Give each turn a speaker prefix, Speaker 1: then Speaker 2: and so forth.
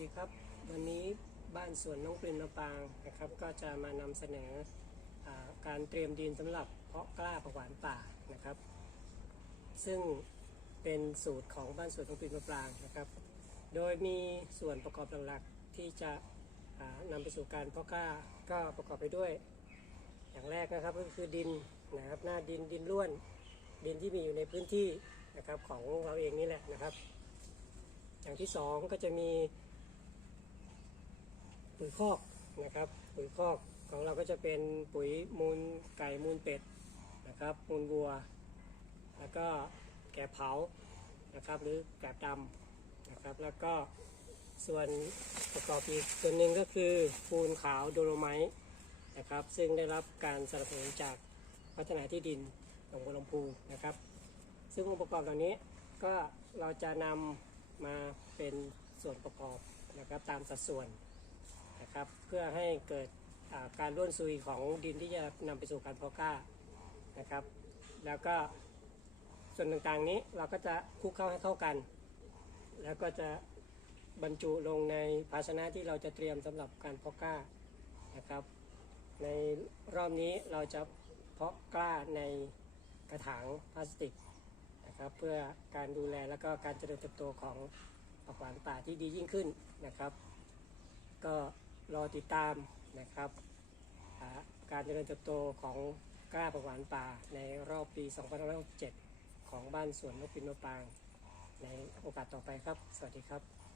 Speaker 1: ดีครับ วันนี้บ้านสวนน้องปริมลำปางนะครับก็จะมานำเสนออการเตรียมดินสำหรับเพาะกล้าผักหวานป่านะครับ ซึ่งเป็นสูตรของบ้านสวนน้องปริมลำปางนะครับ โดยมีส่วนประกอบหลักๆที่จะอ่านำไปสู่การเพาะกล้าก็ประกอบไปด้วย อย่างแรกนะครับก็คือดินนะครับหน้าดินดินร่วน ดินที่มีอยู่ในพื้นที่นะครับของเราเองนี่แหละนะครับ อย่างที่สองก็จะมี ปุ๋ยคอกนะครับปุ๋ยคอกของเราก็จะเป็นปุ๋ยมูลไก่มูลเป็ดนะครับมูลวัว แล้วก็แกะเผานะครับหรือแกะดำนะครับแล้วก็ส่วนประกอบอีกส่วนหนึ่งก็คือปูนขาวโดโลไมต์นะครับซึ่งได้รับการสนับสนุนจากพัฒนาที่ดินหนองบัวลำพูนะครับ ซึ่งองค์ประกอบเหล่านี้ก็เราจะนำมาเป็นส่วนประกอบนะครับตามสัดส่วน นะครับ เพื่อให้เกิดการร่วนซุยของดินที่จะนำไปสู่การเพาะกล้านะครับ แล้วก็ส่วนต่างๆนี้เราก็จะคลุกเข้าให้เข้ากัน แล้วก็จะบรรจุลงในภาชนะที่เราจะเตรียมสำหรับการเพาะกล้านะครับ ในรอบนี้เราจะเพาะกล้าในกระถางพลาสติกนะครับเพื่อการดูแลแล้วก็การเจริญเติบโตของผักหวานป่าที่ดียิ่งขึ้นนะครับ ก็ รอติดตามนะครับการเจริญเติบโตของกล้าประหวานป่าในรอบปี 2567 ของบ้านสวนนกปินมะปาง ในโอกาสต่อไปครับ สวัสดีครับ